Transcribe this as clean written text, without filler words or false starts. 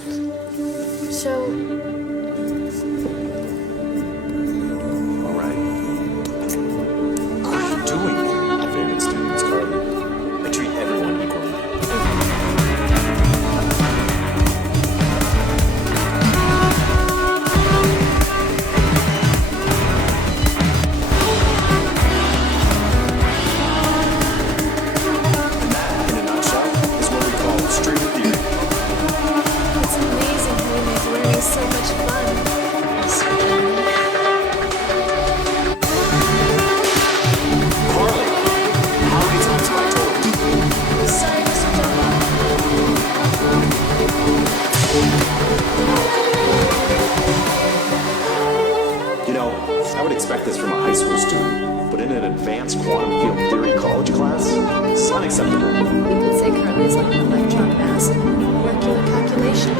So, All right. What are you doing? My favorite students, Carly. I treat everyone equally. And that, in a nutshell, is what we call string theory. it's amazing how you make learning so much fun. Carly, how many times have I told you? Sorry, Mr. Johnny. You know, I would expect this from a high school student, but in an advanced quantum field theory college class, it's unacceptable. You could say Carly is like an electron mass in molecular calculation.